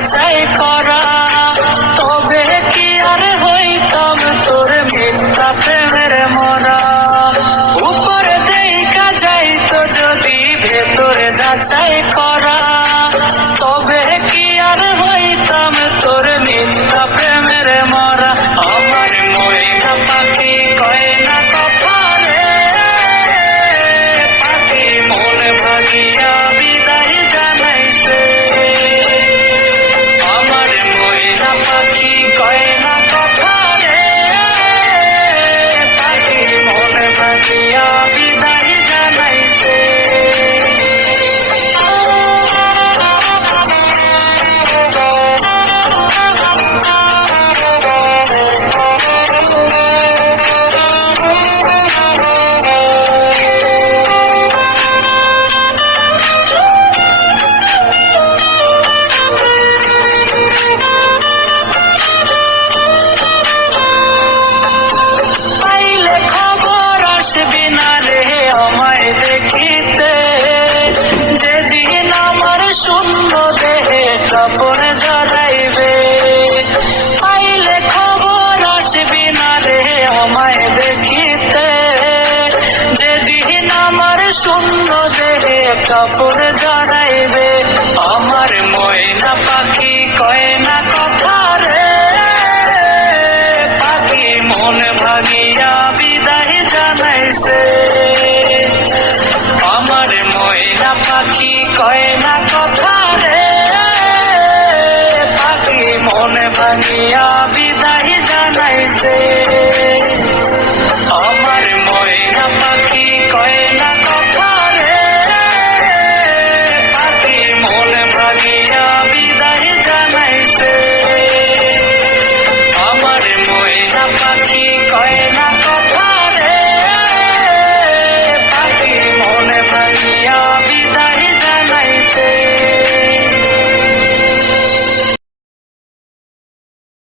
যাচাই করা, তবে কি আর হইতাম তোর মিথ্যা প্রেমের মরা। উপরে দেখা যাইতো যদি ভেতরে যাচাই করা, তবে কি আর হইতাম তোর মিথ্যা প্রেমের মরা। আমার ময়না পাখি কয় না কথা রে, পাখি মন ভাগিয়া বিদায় জানাইছে। আমার ময়না পাখি কয় না কথা রে, পাখি মন ভাগিয়া বিদায় জানাইছে। পাইলে খবর আসবি না রে আমায় দেখিতে, যেদিন আমার শূন্য দেহে কাপড় জড়াইবে। পাইলে খবর আসবি না রে আমায় দেখিতে, যেদিন আমার শূন্য দেহে কাপড় জড়াইবে। আমার